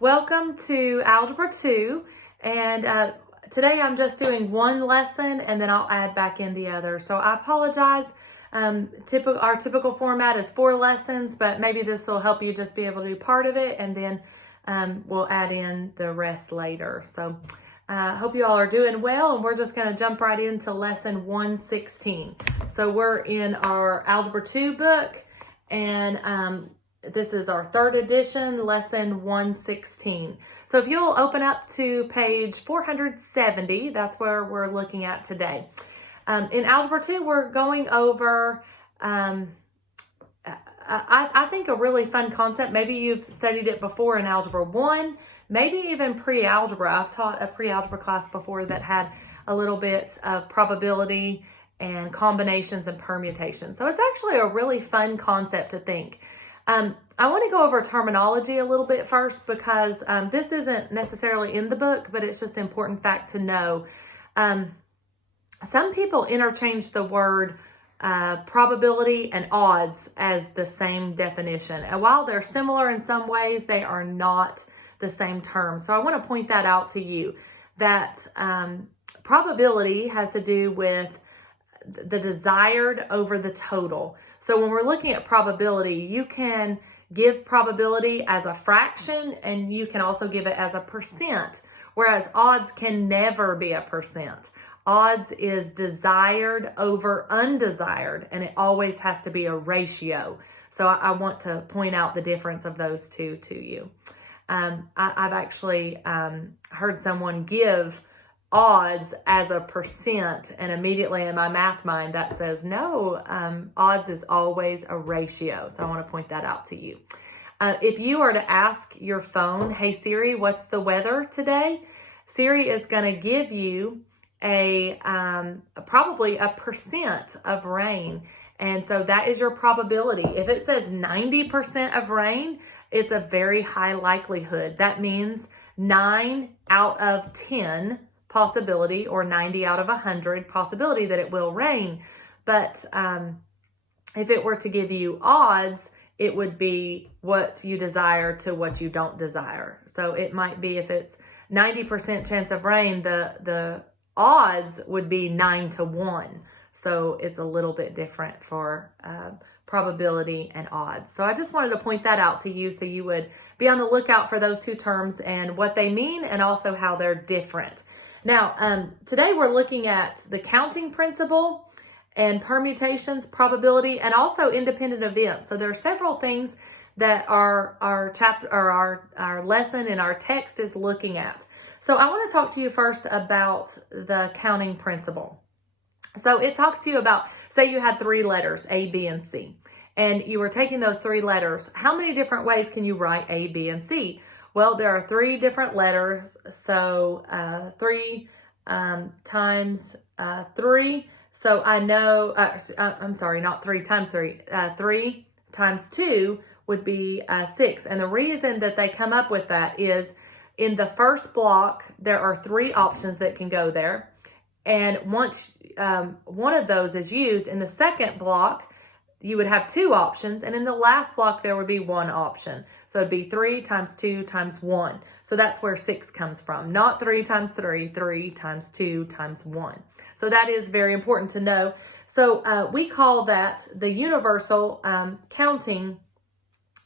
Welcome to Algebra 2, and today I'm just doing one lesson and then I'll add back in the other. So I apologize. Our typical format is 4 lessons, but maybe this will help you just be able to do part of it, and then we'll add in the rest later. So I hope you all are doing well, and we're just going to jump right into lesson 116. So we're in our Algebra 2 book, and this is our 3rd edition, lesson 116. So if you'll open up to page 470, that's where we're looking at today. In Algebra 2, we're going over, I think, a really fun concept. Maybe you've studied it before in Algebra 1, maybe even pre-algebra. I've taught a pre-algebra class before that had a little bit of probability and combinations and permutations. So it's actually a really fun concept to think. I want to go over terminology a little bit first because this isn't necessarily in the book, but it's just an important fact to know. Some people interchange the word probability and odds as the same definition. And while they're similar in some ways, they are not the same term. So I want to point that out to you, that probability has to do with the desired over the total. So when we're looking at probability, you can give probability as a fraction, and you can also give it as a percent, whereas odds can never be a percent. Odds is desired over undesired, and it always has to be a ratio. So I want to point out the difference of those two to you. I've actually heard someone give odds as a percent, and immediately in my math mind that says no, odds is always a ratio. So I want to point that out to you. If you are to ask your phone, hey Siri, what's the weather today? Siri is going to give you probably a percent of rain, and so that is your probability. If it says 90% of rain, it's a very high likelihood. That means 9 out of 10 possibility, or 90 out of 100 possibility that it will rain. But if it were to give you odds, it would be what you desire to what you don't desire. So it might be, if it's 90% chance of rain, the odds would be 9 to 1. So it's a little bit different for probability and odds. So I just wanted to point that out to you so you would be on the lookout for those two terms and what they mean, and also how they're different. Now, today we're looking at the counting principle and permutations, probability, and also independent events. So there are several things that our chapter, or our lesson in our text is looking at. So I want to talk to you first about the counting principle. So it talks to you about, say you had 3 letters, A, B, and C, and you were taking those 3 letters. How many different ways can you write A, B, and C? Well, there are 3 different letters, so 3 times 3. So I know, I'm sorry, not 3 times 3. 3 times 2 would be 6. And the reason that they come up with that is, in the first block, there are 3 options that can go there. And once one of those is used, in the second block, you would have 2 options, and in the last block there would be 1 option. So it'd be 3 times 2 times 1. So that's where 6 comes from. Not 3 times 3, 3 times 2 times 1. So that is very important to know. So we call that the universal counting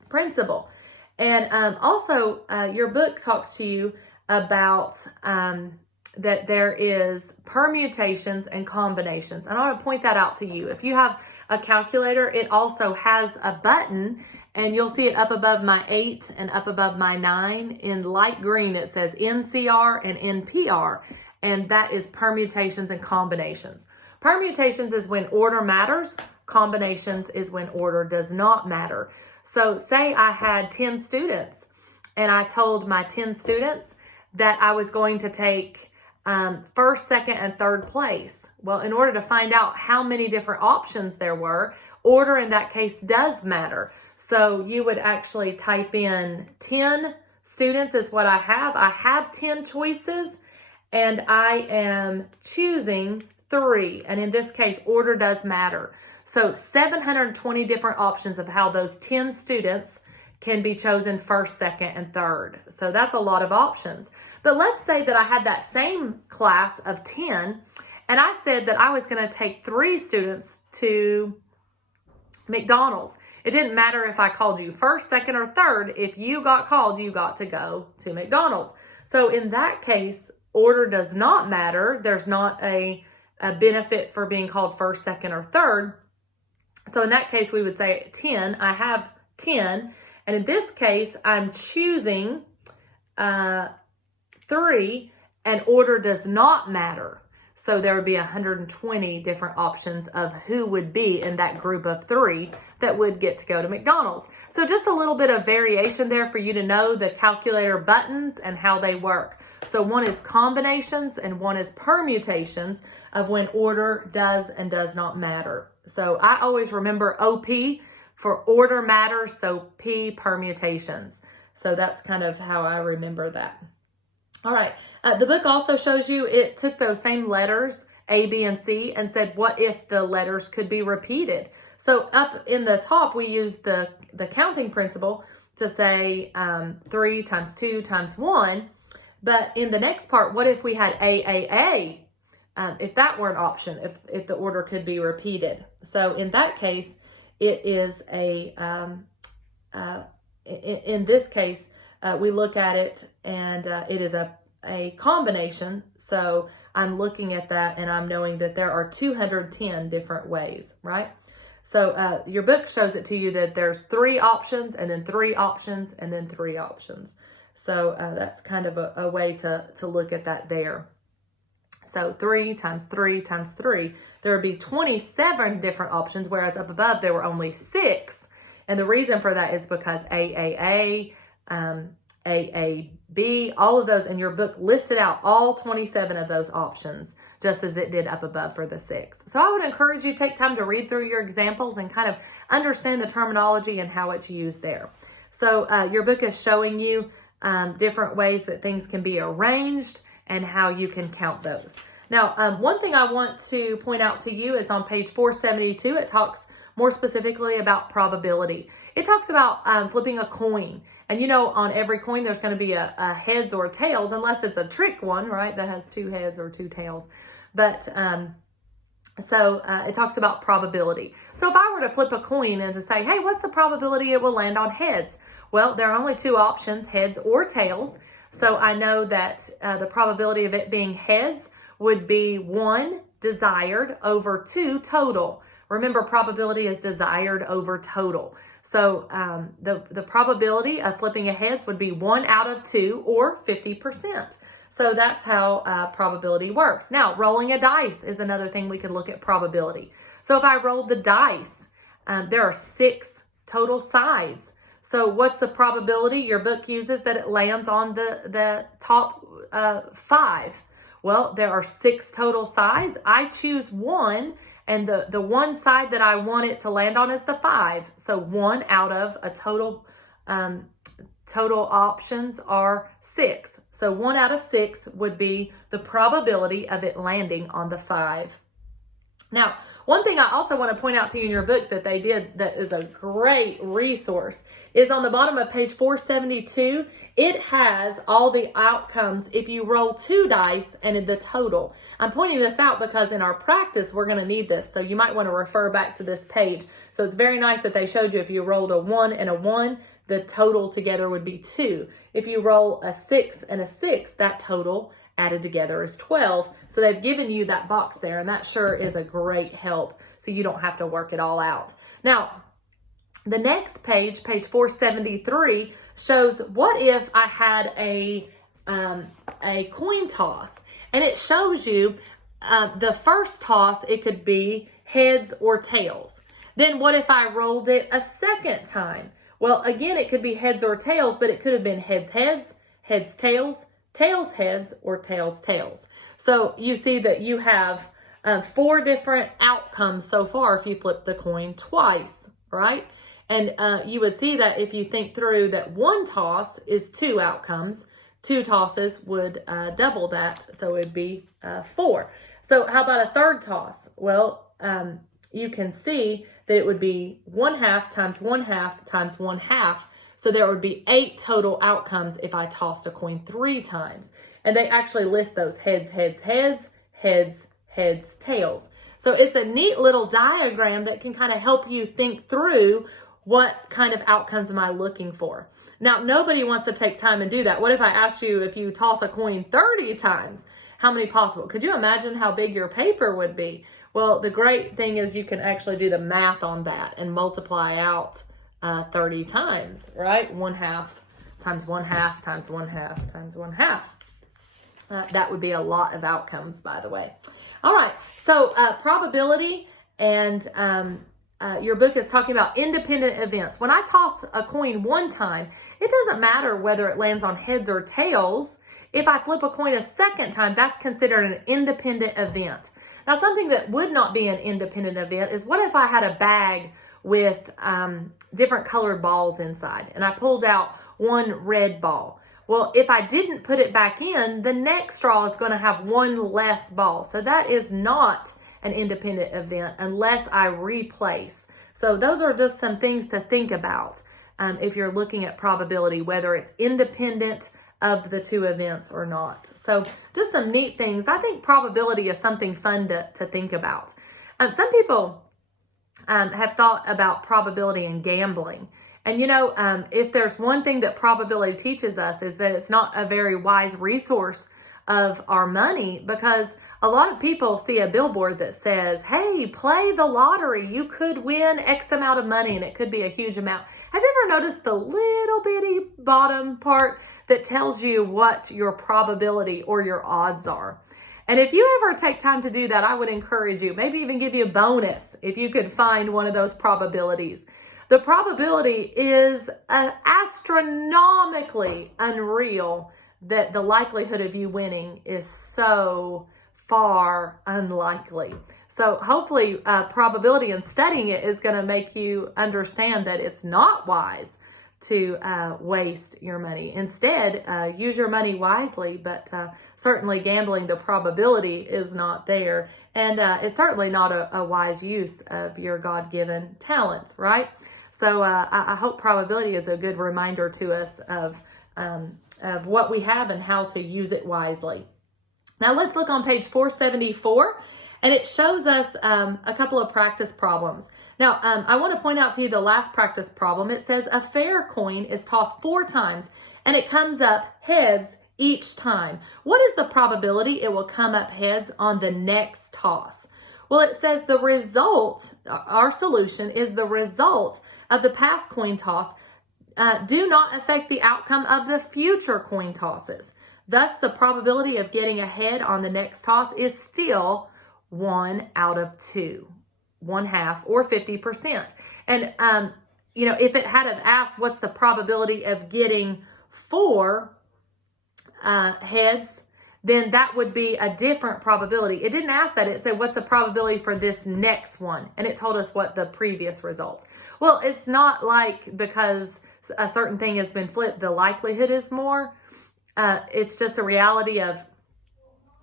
principle. And also your book talks to you about that there is permutations and combinations. And I want to point that out to you. If you have a calculator, it also has a button, and you'll see it up above my 8 and up above my 9. In light green, it says NCR and NPR, and that is permutations and combinations. Permutations is when order matters. Combinations is when order does not matter. So say I had 10 students, and I told my 10 students that I was going to take first, second, and third place. Well, in order to find out how many different options there were, order in that case does matter. So you would actually type in 10 students is what I have. I have 10 choices, and I am choosing 3. And in this case, order does matter. So 720 different options of how those 10 students can be chosen first, second, and third. So that's a lot of options. But let's say that I had that same class of 10, and I said that I was going to take 3 students to McDonald's. It didn't matter if I called you first, second, or third. If you got called, you got to go to McDonald's. So in that case, order does not matter. There's not a benefit for being called first, second, or third. So in that case, we would say 10. I have 10. And in this case, I'm choosing 3, and order does not matter. So there would be 120 different options of who would be in that group of 3 that would get to go to McDonald's. So just a little bit of variation there for you to know the calculator buttons and how they work. So one is combinations and one is permutations of when order does and does not matter. So I always remember OP for order matters, so P permutations. So that's kind of how I remember that. All right. The book also shows you it took those same letters, A, B, and C, and said, what if the letters could be repeated? So up in the top, we use the counting principle to say 3 times 2 times 1. But in the next part, what if we had AAA? If that were an option, if the order could be repeated. So in that case, it is in this case, we look at it and it is a combination. So I'm looking at that and I'm knowing that there are 210 different ways, right? So your book shows it to you that there's 3 options and then 3 options and then 3 options. So that's kind of a way to look at that there. So 3 times 3 times 3, there would be 27 different options, whereas up above there were only 6. And the reason for that is because AAA, AAB, all of those in your book listed out all 27 of those options, just as it did up above for the 6. So I would encourage you to take time to read through your examples and kind of understand the terminology and how it's used there. So your book is showing you different ways that things can be arranged and how you can count those. Now, one thing I want to point out to you is on page 472, it talks more specifically about probability. It talks about flipping a coin. And you know, on every coin, there's going to be a heads or tails, unless it's a trick one, right? That has 2 heads or 2 tails. But it talks about probability. So if I were to flip a coin and to say, hey, what's the probability it will land on heads? Well, there are only 2 options, heads or tails. So I know that the probability of it being heads would be 1 desired over 2 total. Remember, probability is desired over total. So the probability of flipping a heads would be 1 out of 2 or 50%. So that's how probability works. Now, rolling a dice is another thing we could look at probability. So if I rolled the dice, there are 6 total sides. So what's the probability your book uses that it lands on the top 5? Well, there are 6 total sides. I choose 1, and the one side that I want it to land on is the 5. So 1 out of a total options are 6. So 1 out of 6 would be the probability of it landing on the 5. Now, one thing I also want to point out to you in your book that they did that is a great resource is on the bottom of page 472. It has all the outcomes if you roll 2 dice and the total. I'm pointing this out because in our practice, we're going to need this. So you might want to refer back to this page. So it's very nice that they showed you if you rolled a 1 and a 1, the total together would be 2. If you roll a 6 and a 6, that total added together is 12. So they've given you that box there, and that sure is a great help so you don't have to work it all out. Now, the next page, page 473, shows what if I had a coin toss, and it shows you the first toss, it could be heads or tails. Then what if I rolled it a second time? Well, again, it could be heads or tails, but it could have been heads, heads, heads, tails, tails, heads, or tails, tails. So you see that you have 4 different outcomes so far if you flip the coin twice, right? And you would see that if you think through that 1 toss is 2 outcomes, 2 tosses would double that, so it would be 4. So how about a third toss? Well, you can see that it would be 1/2 times 1/2 times 1/2. So there would be 8 total outcomes if I tossed a coin 3 times. And they actually list those: heads, heads, heads, heads, heads, tails. So it's a neat little diagram that can kind of help you think through what kind of outcomes am I looking for. Now, nobody wants to take time and do that. What if I asked you, if you toss a coin 30 times, how many possible? Could you imagine how big your paper would be? Well, the great thing is you can actually do the math on that and multiply out 30 times, right? 1/2 times 1/2 times 1/2 times 1/2. That would be a lot of outcomes, by the way. All right, so probability, and your book is talking about independent events. When I toss a coin 1 time, it doesn't matter whether it lands on heads or tails. If I flip a coin a 2nd time, that's considered an independent event. Now, something that would not be an independent event is, what if I had a bag with different colored balls inside, and I pulled out 1 red ball? Well, if I didn't put it back in, the next straw is going to have 1 less ball. So that is not an independent event unless I replace. So those are just some things to think about if you're looking at probability, whether it's independent of the 2 events or not. So just some neat things. I think probability is something fun to think about. Some people have thought about probability and gambling. And if there's one thing that probability teaches us, is that it's not a very wise resource of our money, because a lot of people see a billboard that says, hey, play the lottery. You could win X amount of money, and it could be a huge amount. Have you ever noticed the little bitty bottom part that tells you what your probability or your odds are? And if you ever take time to do that, I would encourage you, maybe even give you a bonus if you could find one of those probabilities. The probability is astronomically unreal that the likelihood of you winning is so far unlikely. So hopefully probability and studying it is going to make you understand that it's not wise to waste your money. Instead, use your money wisely, but certainly gambling, the probability is not there. And it's certainly not a wise use of your God-given talents, right? So I hope probability is a good reminder to us of what we have and how to use it wisely. Now let's look on page 474, and it shows us a couple of practice problems. Now I want to point out to you the last practice problem. It says a fair coin is tossed 4 times and it comes up heads each time. What is the probability it will come up heads on the next toss? Well, it says the result, our solution is the result of the past coin toss do not affect the outcome of the future coin tosses. Thus, the probability of getting a head on the next toss is still 1 out of 2, 1/2 or 50%. And, if it had asked what's the probability of getting 4 heads, then that would be a different probability. It didn't ask that. It said, what's the probability for this next one? And it told us what the previous results. Well, it's not like because a certain thing has been flipped, the likelihood is more. It's just a reality of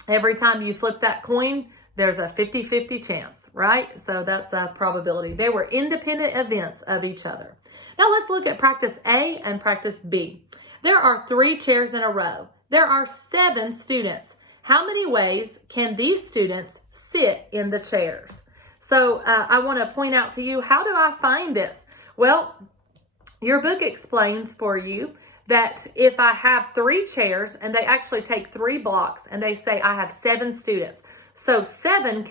every time you flip that coin, there's a 50-50 chance, right? So that's a probability. They were independent events of each other. Now let's look at practice A and practice B. There are 3 chairs in a row. There are 7 students. How many ways can these students sit in the chairs? So I want to point out to you, how do I find this? Well, your book explains for you that if I have 3 chairs and they actually take 3 blocks and they say I have 7 students, so 7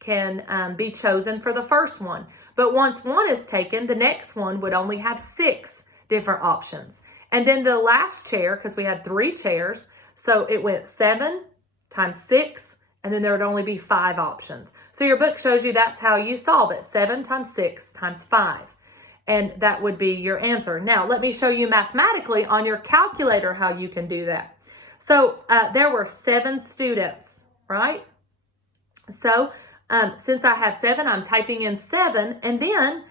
can be chosen for the first one. But once 1 is taken, the next one would only have 6 different options. And then the last chair, because we had 3 chairs, so it went 7 times 6, and then there would only be 5 options. So your book shows you that's how you solve it, 7 times 6 times 5. And that would be your answer. Now, let me show you mathematically on your calculator how you can do that. So there were 7 students, right? So since I have 7, I'm typing in 7. And then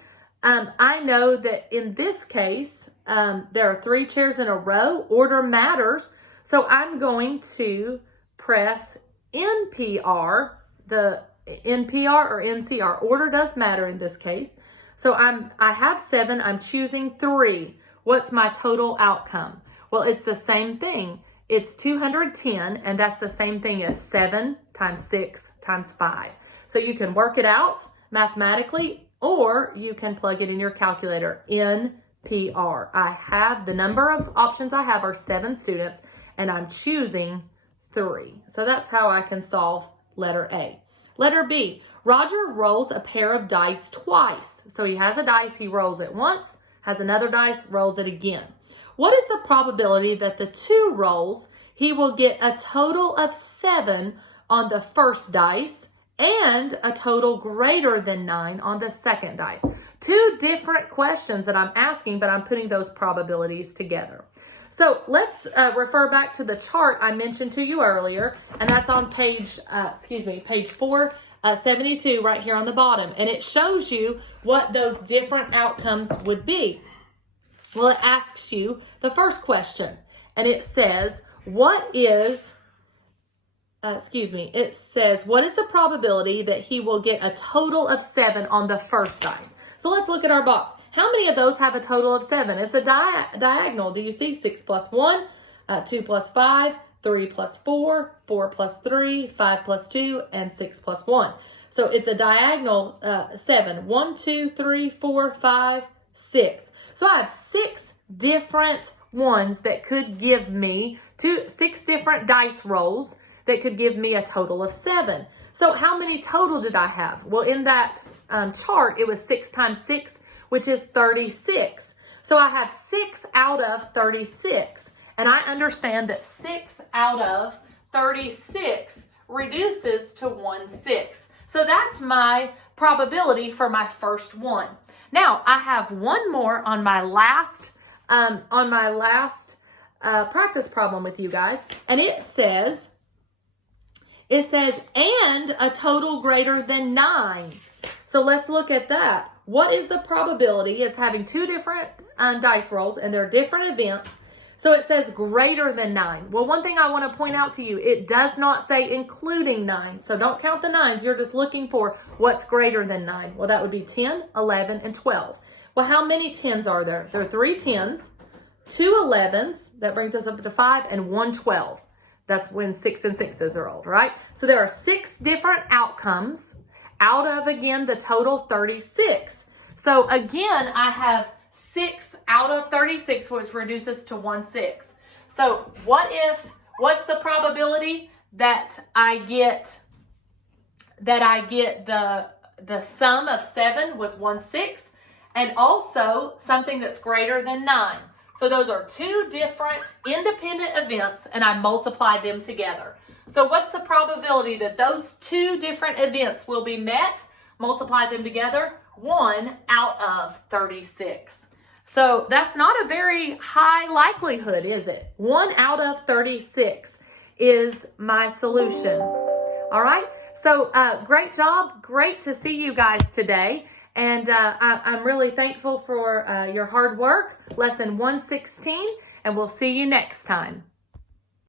I know that in this case, there are 3 chairs in a row. Order matters. So I'm going to press NPR, the NPR or NCR. Order does matter in this case. So I have 7, I'm choosing 3. What's my total outcome? Well, it's the same thing. It's 210, and that's the same thing as 7 times 6 times 5. So you can work it out mathematically, or you can plug it in your calculator. NPR. The number of options I have are 7 students, and I'm choosing 3. So that's how I can solve letter A. Letter B, Roger rolls a pair of dice twice. So he has a dice, he rolls it once, has another dice, rolls it again. What is the probability that the 2 rolls, he will get a total of 7 on the first dice and a total greater than 9 on the second dice? 2 different questions that I'm asking, but I'm putting those probabilities together. So let's refer back to the chart I mentioned to you earlier, and that's on page 472 right here on the bottom. And it shows you what those different outcomes would be. Well, it asks you the first question, and it says, what is the probability that he will get a total of 7 on the first dice? So let's look at our box. How many of those have a total of 7? It's a diagonal. Do you see 6 plus 1, 2 plus 5, 3 plus 4, 4 plus 3, 5 plus 2, and 6 plus 1. So it's a diagonal 7. 1, 2, 3, 4, 5, 6. So I have 6 different ones that could give me 6 different dice rolls that could give me a total of 7. So how many total did I have? Well, in that chart, it was 6 times 6, which is 36. So I have 6 out of 36. And I understand that 6 out of 36 reduces to 1/6. So that's my probability for my first one. Now, I have one more on my last practice problem with you guys. And it says, and a total greater than 9. So let's look at that. What is the probability? It's having 2 different dice rolls, and they're different events. So it says greater than 9. Well, one thing I want to point out to you, it does not say including 9. So don't count the 9s. You're just looking for what's greater than 9. Well, that would be 10, 11, and 12. Well, how many 10s are there? There are 3 10s, 2 11s, that brings us up to 5, and 1 12. That's when 6 and 6s are old, right? So there are 6 different outcomes out of, again, the total 36. So again, I have 6 out of 36, which reduces to 1/6. So what's the probability that I get the sum of 7 was 1/6, and also something that's greater than 9. So those are 2 different independent events, and I multiplied them together. So what's the probability that those 2 different events will be met? Multiply them together, 1 out of 36. So that's not a very high likelihood, is it? 1 out of 36 is my solution. All right. So great job. Great to see you guys today. And I'm really thankful for your hard work. Lesson 116, and we'll see you next time.